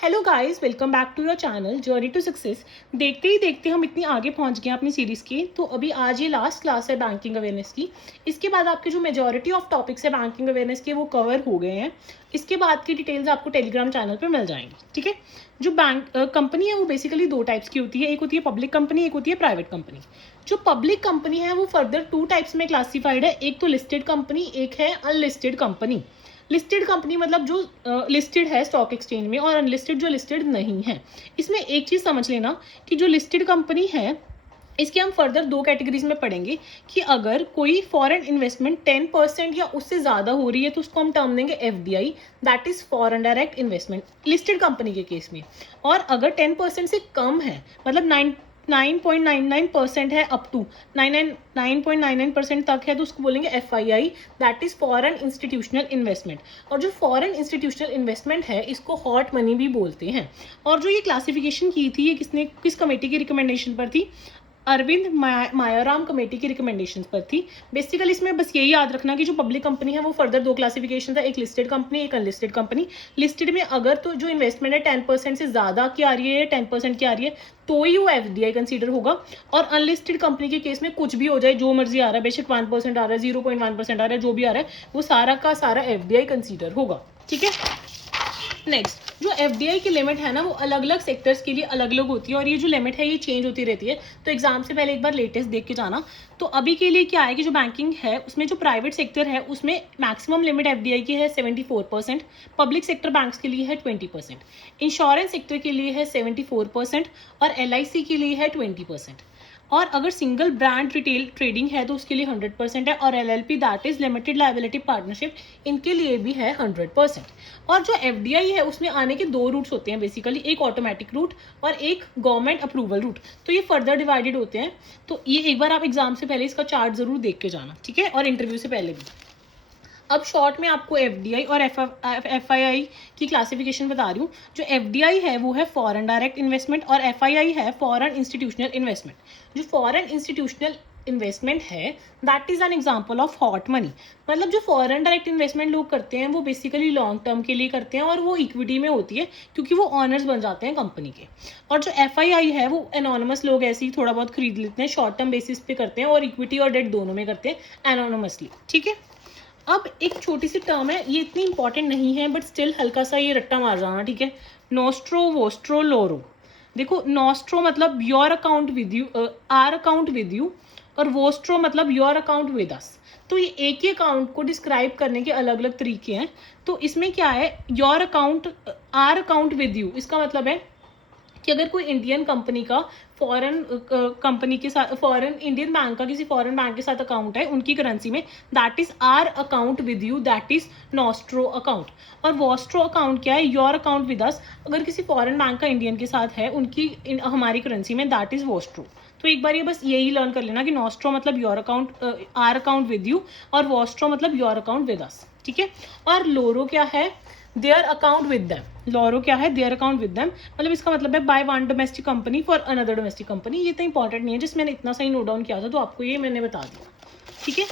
Hello guys, welcome back to your channel journey to success. देखते ही देखते हम इतनी आगे पहुंच गए अपनी सीरीज़ के। तो अभी आज ये लास्ट क्लास है बैंकिंग अवेयरनेस की। इसके बाद आपके जो मेजॉरिटी ऑफ टॉपिक्स है बैंकिंग अवेयरनेस के वो कवर हो गए हैं। इसके बाद की डिटेल्स आपको टेलीग्राम चैनल पर मिल जाएंगी। ठीक है। जो बैंक कंपनी है वो बेसिकली दो टाइप्स की होती है, एक होती है पब्लिक कंपनी, एक होती है प्राइवेट कंपनी। जो पब्लिक कंपनी है वो फर्दर टू टाइप्स में क्लासीफाइड है, एक तो लिस्टेड कंपनी, एक है अनलिस्टेड कंपनी। लिस्टेड कंपनी मतलब जो लिस्टेड है स्टॉक एक्सचेंज में, और अनलिस्टेड जो लिस्टेड नहीं है। इसमें एक चीज़ समझ लेना कि जो लिस्टेड कंपनी है इसके हम फर्दर दो कैटेगरीज में पढ़ेंगे कि अगर कोई फॉरेन इन्वेस्टमेंट 10% या उससे ज़्यादा हो रही है तो उसको हम टर्म देंगे FDI, that is foreign direct investment listed company के केस में। और अगर 10% से कम है, मतलब 9.99% है, अप टू 9.99% तक है, तो उसको बोलेंगे FII, that is foreign institutional investment. और जो फॉरेन इंस्टीट्यूशनल इन्वेस्टमेंट है इसको हॉट मनी भी बोलते हैं। और जो ये क्लासिफिकेशन की थी ये किस कमेटी की रिकमेंडेशन पर थी? अरविंद मायाराम कमेटी की रिकमेंडेशन पर थी। बेसिकली इसमें बस यही याद रखना कि जो पब्लिक कंपनी है वो फर्दर दो क्लासिफिकेशन था, एक लिस्टेड कंपनी, एक अनलिस्टेड कंपनी। लिस्टेड में अगर तो जो इन्वेस्टमेंट है 10% से ज़्यादा की आ रही है, 10% की आ रही है, तो ही वो FDI कंसीडर होगा। और अनलिस्टेड कंपनी के केस में कुछ भी हो जाए, जो मर्जी आ रहा है, बेशक 1% आ रहा है, 0.1% आ रहा है, जो भी आ रहा है वो सारा का सारा FDI कंसीडर होगा। ठीक है। नेक्स्ट, जो FDI की लिमिट है ना वो अलग अलग सेक्टर्स के लिए अलग अलग होती है, और ये जो लिमिट है ये चेंज होती रहती है। तो एग्जाम से पहले एक बार लेटेस्ट देख के जाना। तो अभी के लिए क्या है कि जो बैंकिंग है उसमें जो प्राइवेट सेक्टर है उसमें मैक्सिमम लिमिट FDI की है 74%, पब्लिक सेक्टर बैंक्स के लिए है 20%, इंश्योरेंस सेक्टर के लिए है 74%, और LIC के लिए है 20%। और अगर सिंगल ब्रांड रिटेल ट्रेडिंग है तो उसके लिए 100% है, और LLP that is limited liability partnership, इनके लिए भी है 100%। और जो FDI है उसमें आने के दो रूट्स होते हैं बेसिकली, एक ऑटोमेटिक रूट और एक गवर्नमेंट अप्रूवल रूट। तो ये फर्दर डिवाइडेड होते हैं। तो ये एक बार आप एग्जाम से पहले इसका चार्ट जरूर देख के जाना, ठीक है, और इंटरव्यू से पहले भी। अब शॉर्ट में आपको FDI और FII की क्लासिफिकेशन बता रही हूँ। जो FDI है वो है फॉरेन डायरेक्ट इन्वेस्टमेंट, और FII है फॉरेन इंस्टीट्यूशनल इन्वेस्टमेंट। जो फॉरेन इंस्टीट्यूशनल इन्वेस्टमेंट है that is an example of hot money. मतलब जो फॉरेन डायरेक्ट इन्वेस्टमेंट लोग करते हैं वो बेसिकली लॉन्ग टर्म के लिए करते हैं, और वो इक्विटी में होती है क्योंकि वो ऑनर्स बन जाते हैं कंपनी के। और जो FII है वो एनोनमस लोग ऐसे ही थोड़ा बहुत खरीद लेते हैं, शॉर्ट टर्म बेसिस पे करते हैं, और इक्विटी और डेट दोनों में करते हैं एनोनमसली। ठीक है। अब एक छोटी सी टर्म है, ये इतनी इंपॉर्टेंट नहीं है बट स्टिल हल्का सा ये रट्टा मार जाना, ठीक है। Nostro, vostro, loro. देखो, नोस्ट्रो मतलब your account with you, our account with you, और वोस्ट्रो मतलब योर अकाउंट विद अस। तो ये एक ही अकाउंट को डिस्क्राइब करने के अलग अलग तरीके हैं। तो इसमें क्या है, your account, our account with you, इसका मतलब है कि अगर कोई इंडियन कंपनी का फॉरेन कंपनी के साथ, फॉरेन इंडियन बैंक का किसी फॉरेन बैंक के साथ अकाउंट है उनकी करेंसी में, that is our account with you, that is nostro account. और वॉस्ट्रो अकाउंट क्या है, योर अकाउंट विद अस, अगर किसी फॉरेन बैंक का इंडियन के साथ है उनकी हमारी करेंसी में, दैट इज वॉस्ट्रो। तो एक बार ये बस यही लर्न कर लेना कि नॉस्ट्रो मतलब your account, our account with you, और वॉस्ट्रो मतलब योर अकाउंट विद अस। ठीक है। और लोरो क्या है, their account with them. Loro क्या है, देयर अकाउंट विद देम, मतलब इसका मतलब है by one domestic company for another domestic company. ये इतना इंपॉर्टेंट नहीं है, जिस मैंने इतना सही नोट डाउन किया था तो आपको ये मैंने बता दिया। ठीक है।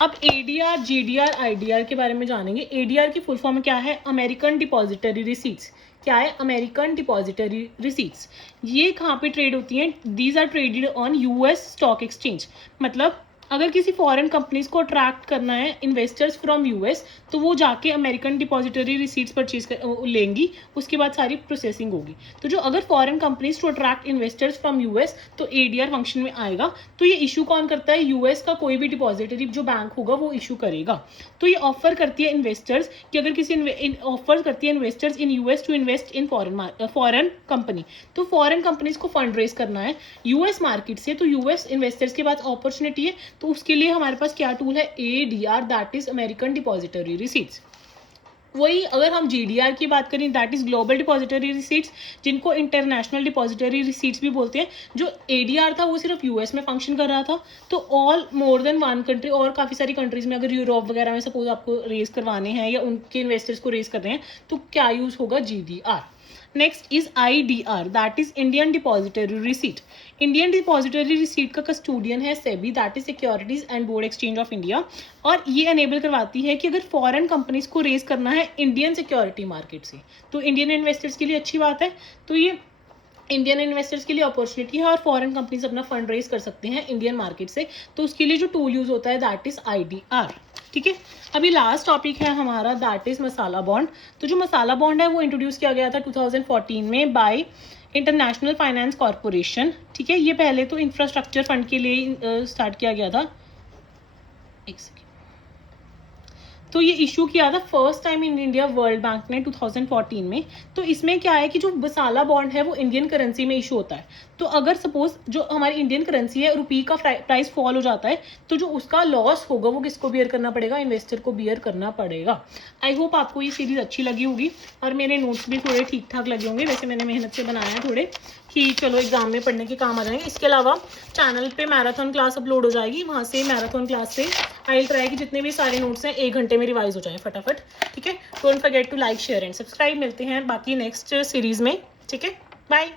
अब ADR, GDR, IDR के बारे में जानेंगे। ADR की फुल फॉर्म क्या है, अमेरिकन डिपॉजिटरी रिसीट्स। क्या है, अमेरिकन डिपॉजिटरी रिसीट्स। ये कहाँ पे ट्रेड होती हैं, these are traded on US stock exchange. मतलब अगर किसी फॉरेन कंपनीज को अट्रैक्ट करना है इन्वेस्टर्स फ्रॉम US, तो वो जाके अमेरिकन डिपॉजिटरी रिसीट्स परचेज लेंगी, उसके बाद सारी प्रोसेसिंग होगी। तो जो अगर foreign companies to attract investors from US, तो ADR फंक्शन में आएगा। तो ये इशू कौन करता है, US का कोई भी डिपॉजिटरी जो बैंक होगा वो इशू करेगा। तो ये ऑफर करती है इन्वेस्टर्स कि अगर किसी ऑफर करती है investors in US to invest in foreign company, तो फॉरेन कंपनीज को फंड रेज करना है US मार्केट से, तो US इन्वेस्टर्स के पास अपॉर्चुनिटी है। तो उसके लिए हमारे पास क्या टूल है, ADR, that is American depository receipts. वही अगर हम GDR की बात करें, that is global depository receipts, जिनको इंटरनेशनल डिपॉजिटरी रिसीट्स भी बोलते हैं। जो ADR था वो सिर्फ US में फंक्शन कर रहा था, तो all more than one country, और काफ़ी सारी कंट्रीज में, अगर यूरोप वगैरह में सपोज आपको रेज करवाने हैं या उनके इन्वेस्टर्स को रेज कर रहे हैं, तो क्या यूज़ होगा, GDR। Next is IDR, that is Indian depository receipt. Indian depository receipt का कस्टोडियन है SEBI, that is securities and board exchange of India, और ये अनेबल करवाती है कि अगर फॉरेन कंपनीज को रेज करना है इंडियन सिक्योरिटी मार्केट से तो इंडियन इन्वेस्टर्स के लिए अच्छी बात है। तो ये इंडियन इन्वेस्टर्स के लिए अपॉर्चुनिटी है और फॉरेन कंपनीज अपना फंड रेज कर सकते हैं इंडियन मार्केट से, तो उसके लिए जो टूल यूज होता है दैट इज IDR। ठीक है, अभी लास्ट टॉपिक है हमारा दैट इज मसाला बॉन्ड। तो जो मसाला बॉन्ड है वो इंट्रोड्यूस किया गया था 2014 में बाय इंटरनेशनल फाइनेंस कॉरपोरेशन। ठीक है, ये पहले तो इंफ्रास्ट्रक्चर फंड के लिए स्टार्ट किया गया था। एक सेकेंड, तो ये इशू किया था first time in India world bank ने 2014 में। तो इसमें क्या है कि जो मसाला बॉन्ड है वो इंडियन करेंसी में इशू होता है। तो अगर सपोज जो हमारी इंडियन करेंसी है रुपी का प्राइस फॉल हो जाता है तो जो उसका लॉस होगा वो किसको बियर करना पड़ेगा, इन्वेस्टर को बियर करना पड़ेगा। आई होप आपको ये सीरीज अच्छी लगी होगी और मेरे नोट्स भी थोड़े ठीक ठाक लगे होंगे। वैसे मैंने मेहनत से बनाया है थोड़े कि चलो एग्जाम में पढ़ने के काम आ जाएंगे। इसके अलावा चैनल पे मैराथन क्लास अपलोड हो जाएगी, वहाँ से मैराथन क्लास से आई विल ट्राई कि जितने भी सारे नोट्स हैं 1 घंटे में रिवाइज हो जाए फटाफट। ठीक है, don't forget to like share and subscribe. मिलते हैं बाकी नेक्स्ट सीरीज में। ठीक है, बाय।